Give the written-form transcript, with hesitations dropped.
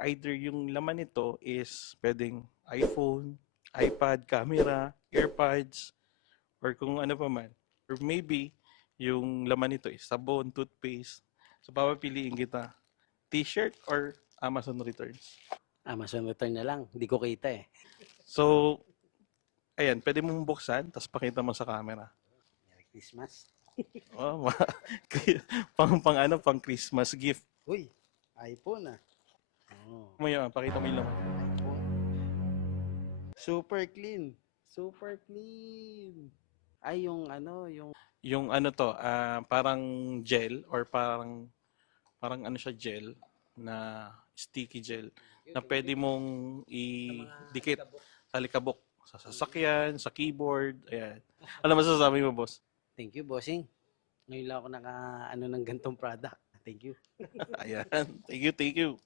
Either yung laman nito is pwedeng iPhone, iPad, camera, AirPods, or kung ano pa man. Or maybe, yung laman nito is sabon, toothpaste. So, papapiliin kita, t-shirt or Amazon returns. Amazon return na lang. Hindi ko kita eh. So, ayan, pwede mong buksan, tapos pakita mo sa camera. Merry Christmas. Oh, pang ano, pang Christmas gift. Uy, iPhone ah. Oh, Mo yun, pakita mo yung laman. iPhone. Super clean. Super clean. Ay, yung ano, yung... Yung ano to, parang gel or parang ano siya gel na sticky gel na pwede mong idikit sa likabok, sa sasakyan, sa keyboard, ayan. Ano masasabi mo, boss? Thank you, bossing. Ngayon lang ako naka, ano ng gantong product. Thank you. Ayan. Thank you, thank you.